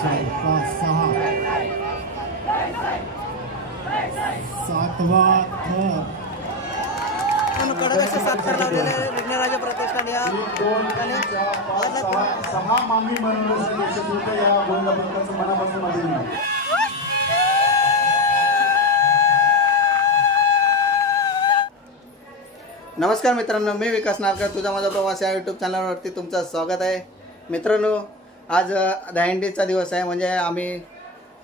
4 5 6 7वा थर कडक असे 7 थर लावलेले विघ्नराज प्रतिष्ठान या ठिकाणी 6 मामी मनोरंजन देशदूत या गोलंदाजाचं मनापासून अभिनंदन. नमस्कार मित्रांनो, मी विकास नारकर, तुझा माझा प्रवास या यूट्यूब चॅनलवरती तुमचं स्वागत आहे. मित्रांनो, आज दहीहंडीचा दिवस आहे. म्हणजे आम्ही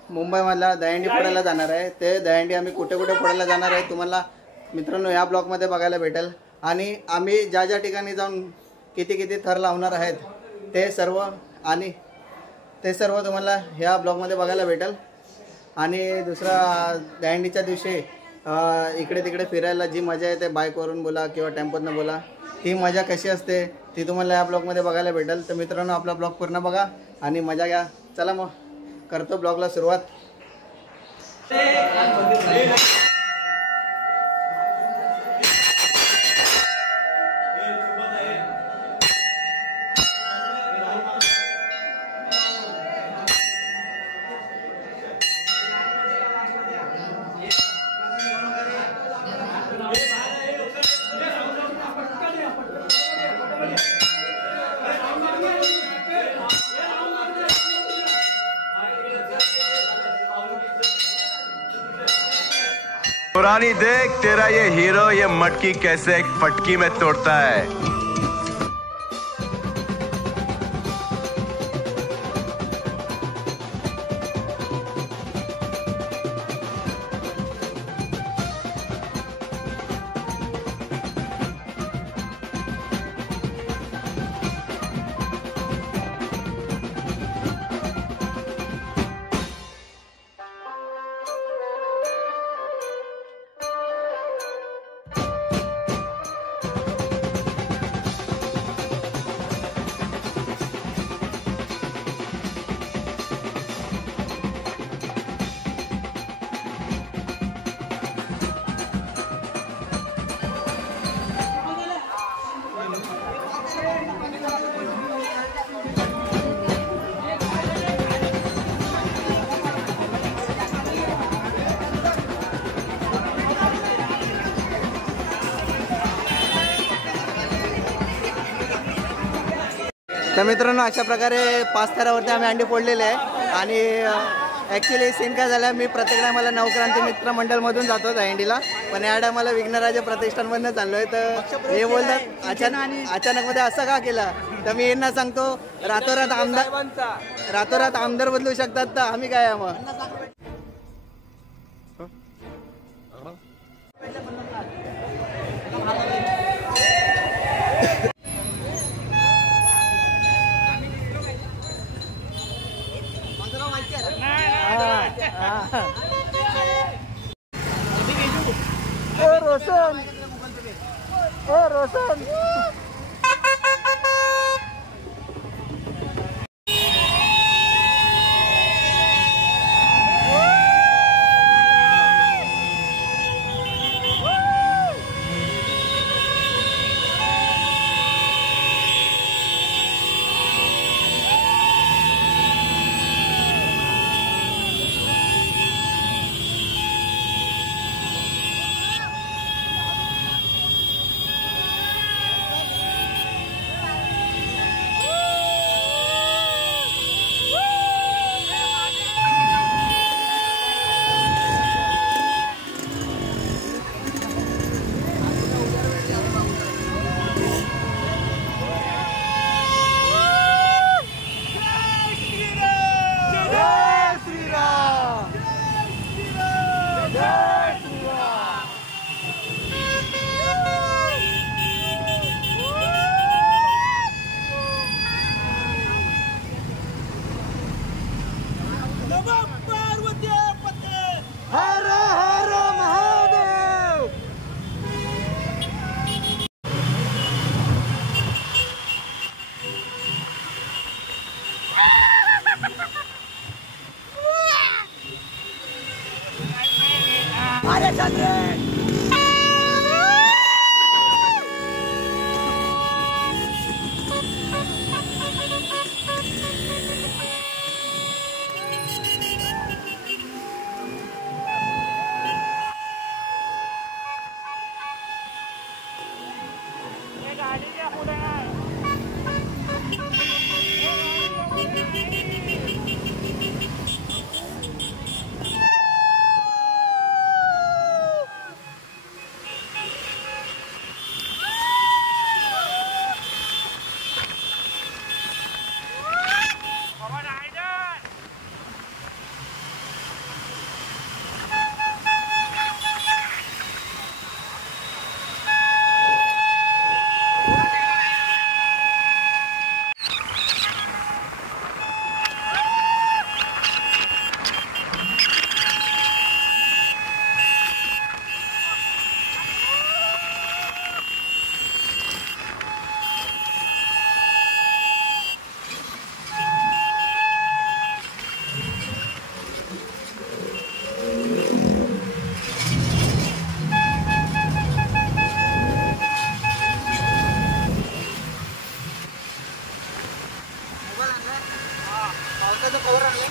मुंबईमधला दहीहंडी फोडायला जाणार आहे. ते दहीहंडी आम्ही कुठे कुठे फोडायला जाणार आहे तुम्हाला मित्रांनो या ब्लॉगमध्ये बघायला भेटेल. आणि आम्ही ज्या ज्या ठिकाणी जाऊन किती किती थर लावणार आहेत ते सर्व तुम्हाला ह्या ब्लॉगमध्ये बघायला भेटेल. आणि दुसरा दहीहंडीच्या दिवशी इकडे तिकडे फिरायला जी मजा येते, बाईकवरून बोला किंवा टेम्पोतनं बोला, ती मजा कशी असते ती तुम्हाला या ब्लॉगमध्ये बघायला भेटेल. तर मित्रांनो, आपला ब्लॉग पूर्ण बघा आणि मजा घ्या. चला मग करतो ब्लॉगला सुरुवात. पुरानी देख तेरा ये हीरो ये मटकी कैसे एक फटकी में तोड़ता है. तर मित्रांनो, अशा प्रकारे 5 थरावरती आम्ही अंडी फोडलेले आहे. आणि ॲक्च्युली सीन काय झालं, मी प्रत्येक टायमाला नवक्रांती मित्र मंडळमधून जातो दहीहंडीला, पण या टायमाला विघ्नराज प्रतिष्ठानमधून चाललो आहे. तर हे बोलतात अचानकमध्ये असं का केलं. तर मी यांना सांगतो, रातोरात आमदार बदलू शकतात, तर आम्ही काय मग. रोशन हाताचं कवर आणलं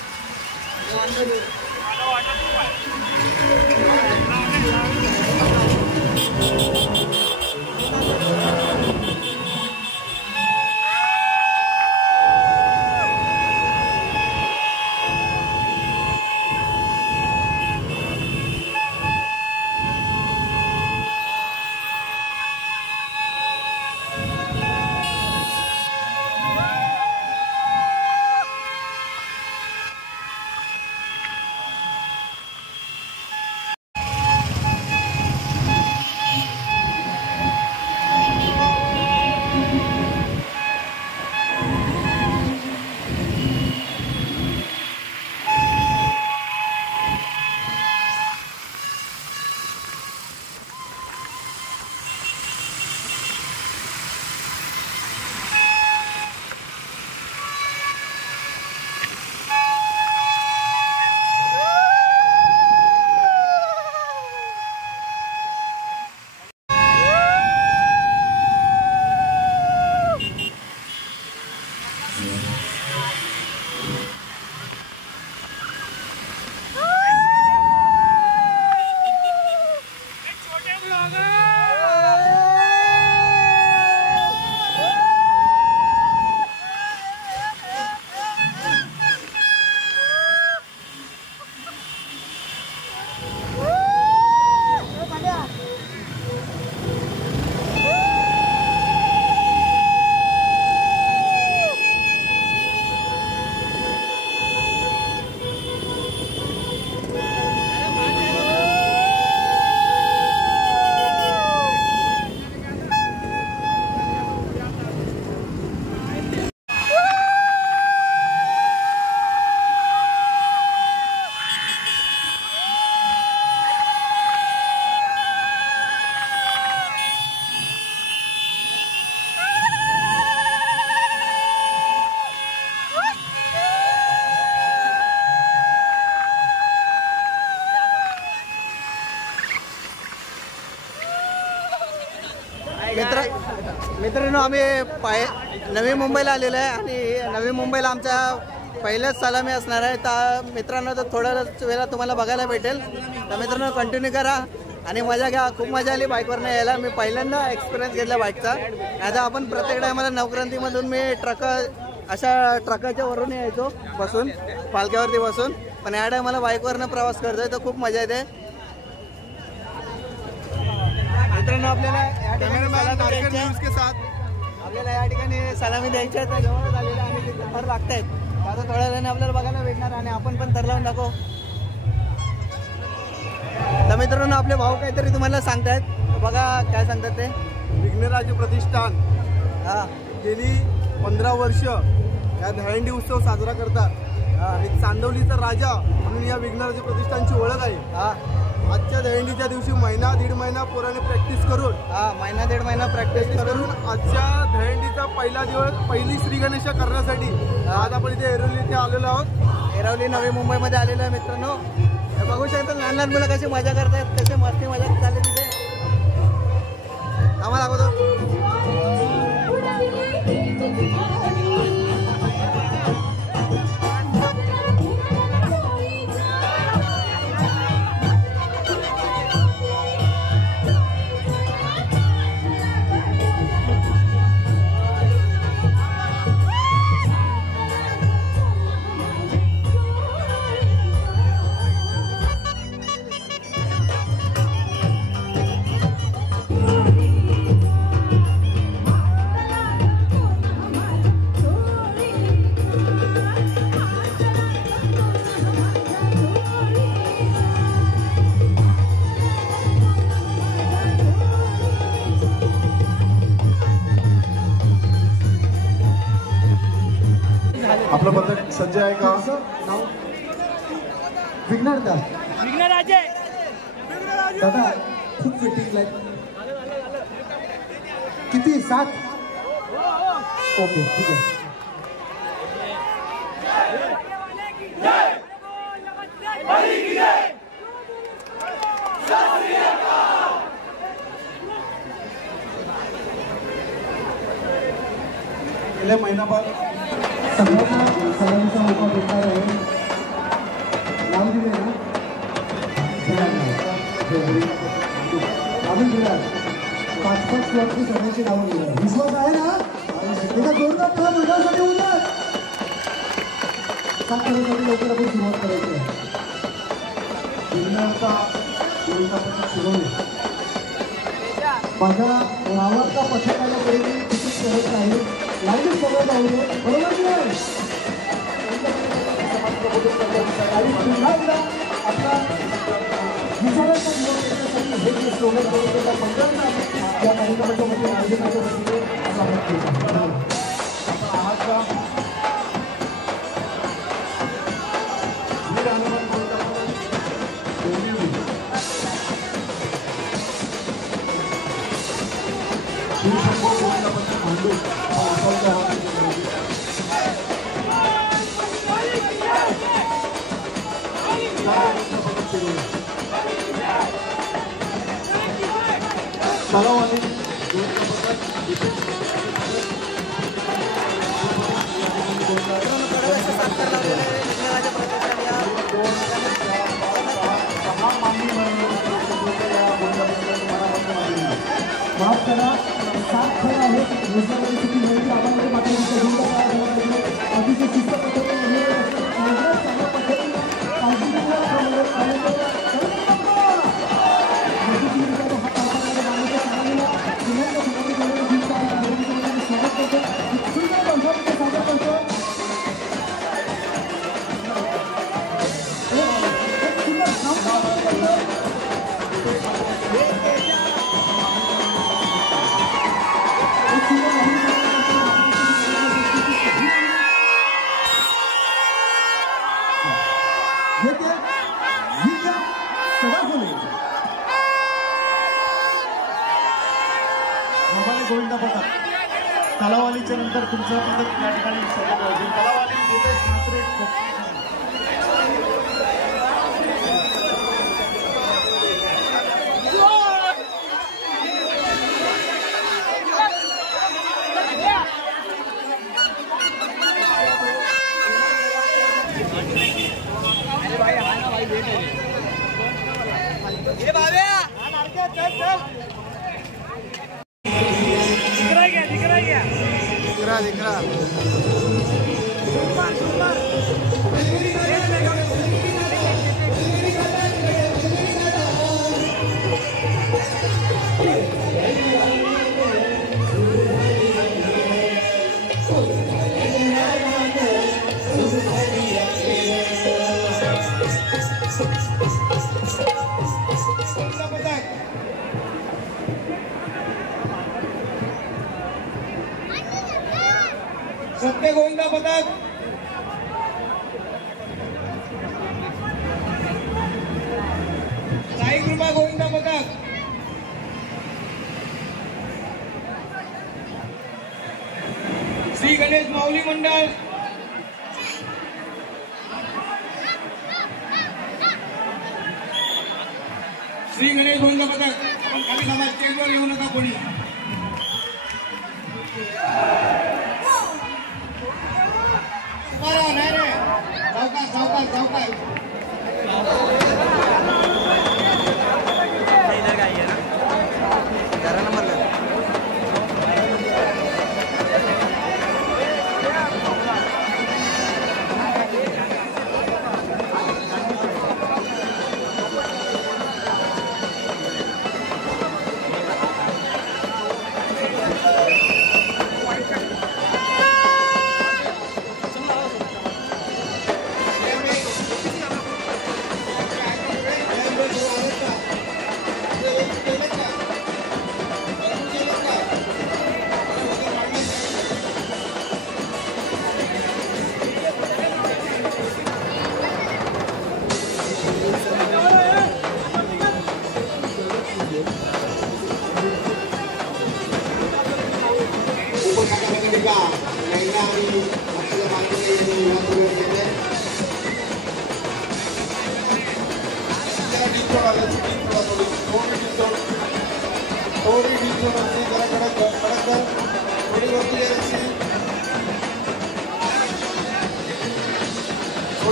मित्रांनो आम्ही नवी मुंबईला आलेलो आहे आणि नवी मुंबईला आमचा पहिल्याच सलामी असणार आहे. तर मित्रांनो तर थोड्याच वेळा तुम्हाला बघायला भेटेल. तर मित्रांनो कंटिन्यू करा आणि मजा घ्या. खूप मजा आली बाईकवरनं यायला. मी पहिल्यांदा एक्सपिरियन्स घेतला बाईकचा. आता आपण प्रत्येक टायमाला नवक्रांतीमधून मी अशा ट्रकाच्या वरून यायचो बसून, पालख्यावरती बसून. पण या टायमाला बाईकवरनं प्रवास करतोय तर खूप मजा येते. मित्रांनो आपल्याला या ठिकाणी सलामी द्यायची आहे. तर जवळच आलेलं आणि तिथे थर लागतायत. आता थोड्या वेळाने आपल्याला बघायला भेटणार आणि आपण पण थर लावून दाखवू. तर मित्रांनो आपले भाऊ काहीतरी तुम्हाला सांगतायत. बघा काय सांगतात ते. विघ्नराज प्रतिष्ठान गेली 15 वर्ष या दहीहंडी उत्सव साजरा करतात आणि चांदवलीचा राजा म्हणून या विघ्नराज प्रतिष्ठानची ओळख आहे. आजच्या दहीहंडीच्या दिवशी महिना दीड महिना पोराने प्रॅक्टिस करून महिना दीड महिना प्रॅक्टिस करून आजच्या दहीहंडीचा पहिला दिवस पहिली श्री गणेशा करण्यासाठी आज आपण इथे एरवली इथे आलेलो आहोत. एरवली नवी मुंबईमध्ये आलेलो आहे मित्रांनो. बघू शकता लहान लहान मुलं कशी मजा करतात, कसे मस्ती मजा चालली तिथे. आम्हाला दाखवतो. आपलं पथक सज्ज आहे का? विघ्नराज दादा खूप फिटिंग लाईक किती 7 ओके ठीक आहे. गेल्या महिनाभर सगळ्यांना सलामीचा मौका भेटणार आहे. नाव दिले ना अजून दिला 5-5 वर्षी सगळ्याची नावं दिलं. विश्वास आहे ना एका जोरदार खेळ मंडळासाठी होतात. 7 खेळासाठी लवकर आपण सुरुवात करायची आहे. जिल्ह्याचा गोलंदाबाजी सुरू आहे. माझ्या नावाचा पथकाला पहिले किती करत नाही लाईन सगळं जाऊ दे बरोबर की नाही. आणि पुन्हा एकदा आपला विचाराचा विरोध करण्यासाठी हे जे स्लोगन करून त्याच्या मंडळांना या कार्यक्रमाच्या मध्ये आयोजनाच्या वतीने स्वागत केलं. आपण आहात का वीर हनुमान भांडू तलावाने माफ करा 7 खेळ आहेत. दुसऱ्यामध्ये किती वेळी आम्हाला मात्र अतिशय शिस्त पद्धतीने चांगल्या पद्धतीने गोविंदा पथक तलावालीच्या नंतर तुमचं पथक या ठिकाणी तलावाली देतेश मात्र दिखरा सत्य गोविंदा पथक साई कृपा गोविंदा पथक श्री गणेश माऊली मंडळ श्री गणेश गोविंदा पथक आपण खाली सभा स्टेजवर येऊ नका कोणी नाही रे सावकाश सावकाश सावकाश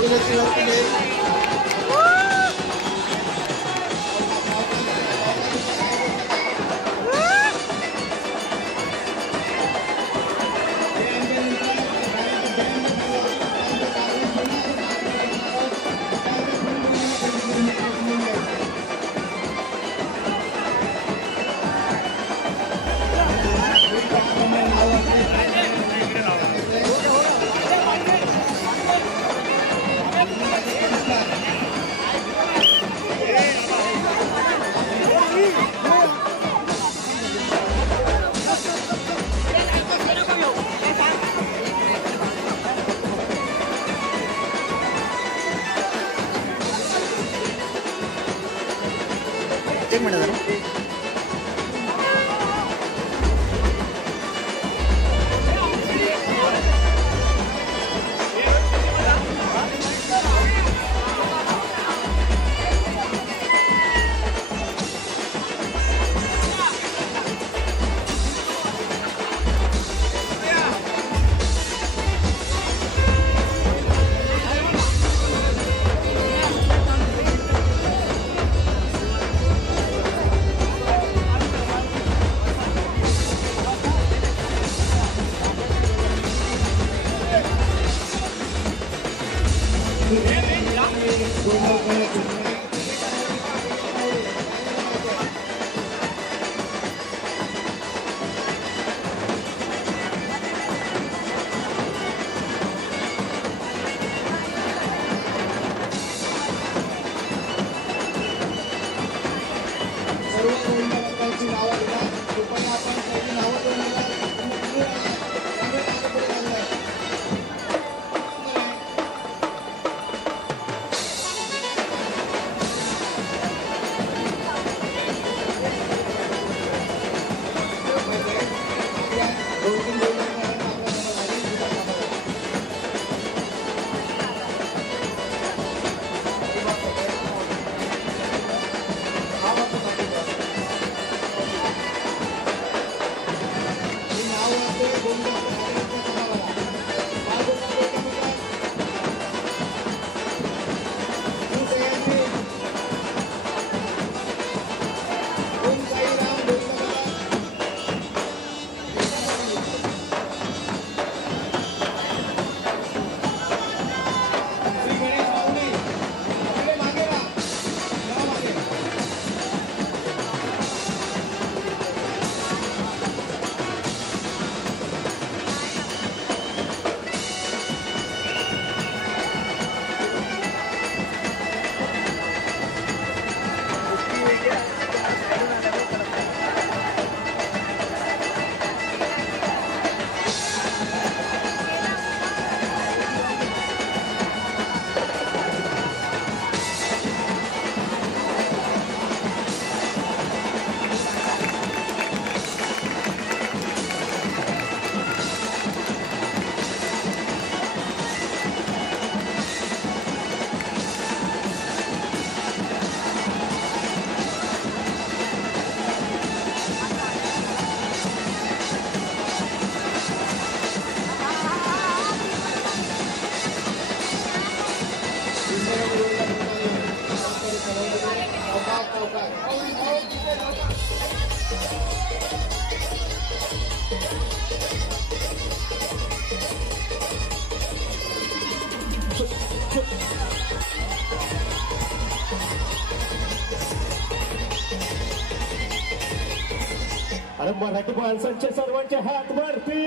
विनंती आहे. एक मिनिट जरा. अरे मराठी माणसांचे सर्वांचे हात वरती.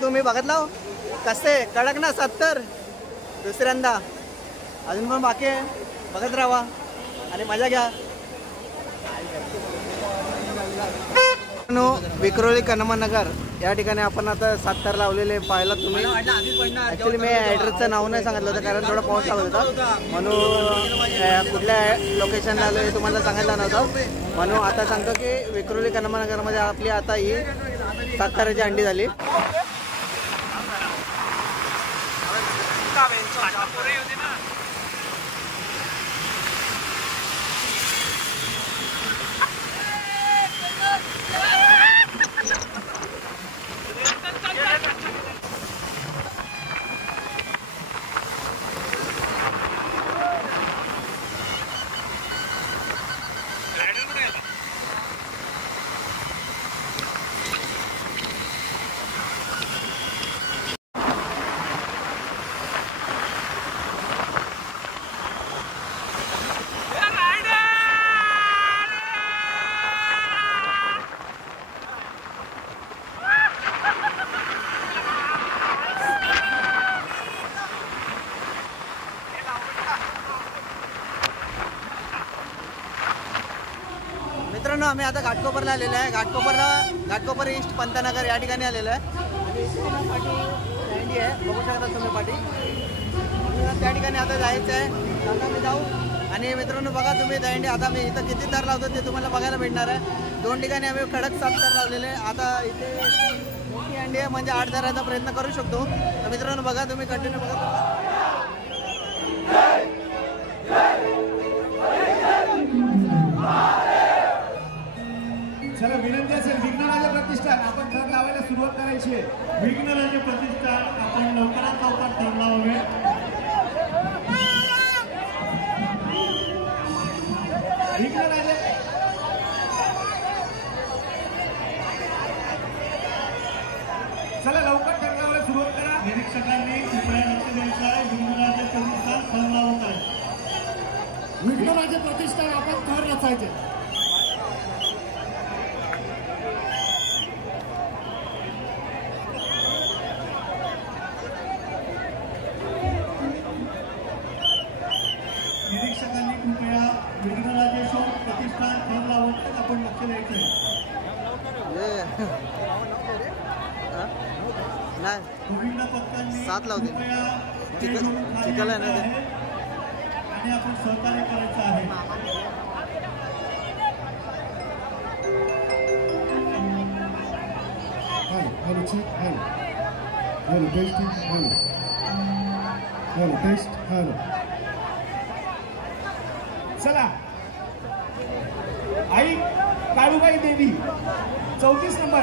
तुम्ही बघितला कसे कडक ना 70 दुसऱ्यांदा अजून पण बाकी आहे. बघत राहा आणि मजा घ्या. विक्रोळी कनमनगर या ठिकाणी आपण आता 70 लावलेले पाहायला तुम्ही. ॲक्च्युली मी ॲड्रेसचं नाव नाही सांगितलं होतं कारण थोडा पाऊस लागत होता म्हणून कुठल्या लोकेशनला आलो हे तुम्हाला सांगायला नव्हतं. म्हणून आता सांगतो की विक्रोळी कनमनगरमध्ये आपली आता ही 70ची अंडी झाली. मित्रांनो आम्ही आता घाटकोपरला आलेलो आहे. घाटकोपर ईस्ट पंतनगर या ठिकाणी आलेलो आहे. आणि इथे ना पाठी दहीहंडी आहे, बघू शकता तुम्ही पाठी. त्या ठिकाणी आता जायचं आहे. आता मी जाऊ. आणि मित्रांनो बघा तुम्ही दहीहंडी आता मी इथं किती तार लावतो ते तुम्हाला बघायला भेटणार आहे. 2 ठिकाणी आम्ही कडक 7 तार लावलेले आहे. आता इथे मोठी हंडी आहे म्हणजे 8 ताराचा प्रयत्न करू शकतो. तर मित्रांनो बघा तुम्ही कंटिन्यू बघा. चला विनंती असेल विघ्नराज प्रतिष्ठान आपण थर लावायला सुरुवात करायची आहे. विघ्नराज प्रतिष्ठान आपण लवकरात लवकर थर लावावे. विघ्नराज चला लवकर थर लावायला सुरुवात करा. निरीक्षकांनी कृपया लक्ष द्यायचं आहे. विघ्नराज प्रतिष्ठान थर लावत आहे. विघ्नराज प्रतिष्ठान आपण थर रचायचे. निरीक्षकांनी कृपया विघ्नराजेश्वर प्रतिष्ठान थर लावत आपण लक्ष द्यायचं आहे. गोविंद पथकांनी 7 लावते. कृपया चिकल आहे ना ते. आणि आपण सहकार्य करायचं आहे. चला आई काळूबाई देवी 34 नंबर.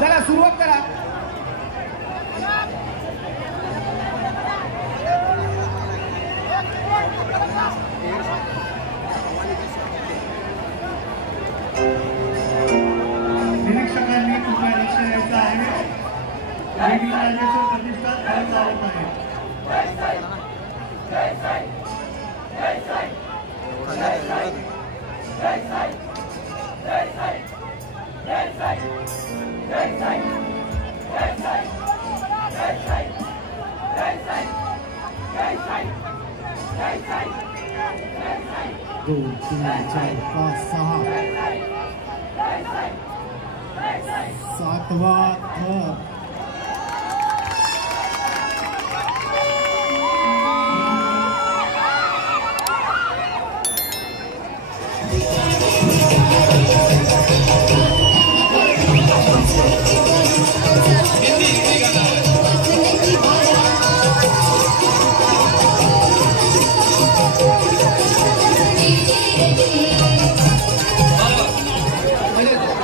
चला सुरुवात करा. निरीक्षकांनी कृपया लक्ष द्यायचं आहे. विघ्नराजेश्वर प्रतिष्ठान थर लावत आहे. दोन, तीन, चार, 5, 6 7वा थर.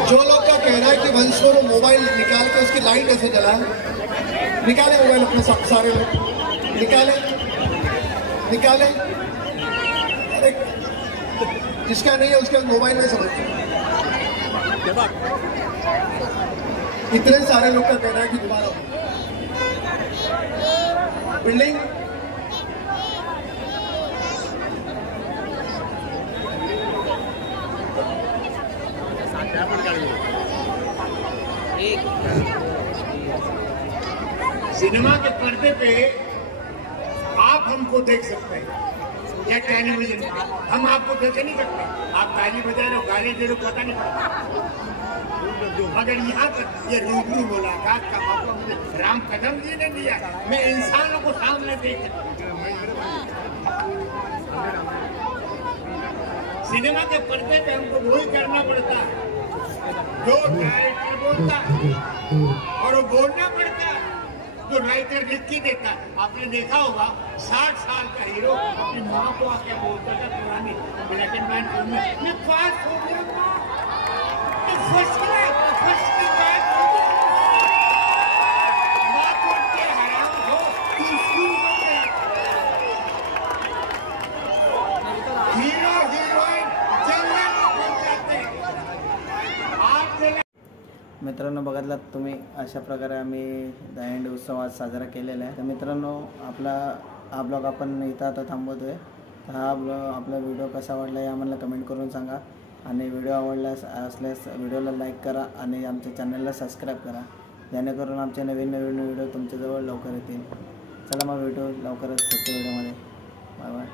जो लोग का कहना है कि वंश को मोबाइल निकाल के उसकी लाइट ऐसे जला, निकाले मोबाइल अपने सारे लोग निकाले. अरे जिसका नहीं है उसके मोबाइल में समझ. इतने सारे लोग का कहना है कि दोबारा बिल्डिंग सिनेमा के पर्दे पे आप हमको देख सकते हैं या टेलीविजन पे हम आपको देख नहीं सकते. आप ताली बजा रहे हो, गाली दे रहे हो, पता नहीं पड़ता. मगर यहाँ पर ये रूबरू मुलाकात का मौका मुझे राम कदम जी ने दिया. मैं इंसानों को सामने देख सिनेमा के पर्दे पे हमको वही करना पड़ता है जो डायरेक्टर बोलता है और वो बोलना पड़ता है जो राइटर लिख के देता है. आपने देखा होगा 60 साल का हीरो अपनी माँ को आके बोलता था पुरानी ब्लैक एंड व्हाइट फिल्म में, मैं पास हो गया फर्स्ट की बात माँ बोल के हराम हो तू स्कूल में गया. हीरो हीरोइन जंगल में पहुंच जाते. आज मित्रांनो बघितलात तुम्ही अशा प्रकारे आम्ही दहीहंडी उत्सव आज साजरा केलेला आहे. तर मित्रांनो हा ब्लॉग आपण इथं आता थांबवतो आहे. तर हा आपला व्हिडिओ कसा वाटला हे आम्हाला कमेंट करून सांगा. आणि व्हिडिओ आवडल्यास व्हिडिओला लाईक करा आणि आमच्या चॅनलला सबस्क्राईब करा जेणेकरून आमचे नवीन व्हिडिओ तुमच्याजवळ लवकर येतील. चला मग व्हिडिओ लवकरच पुढच्या व्हिडिओमध्ये. Bye bye.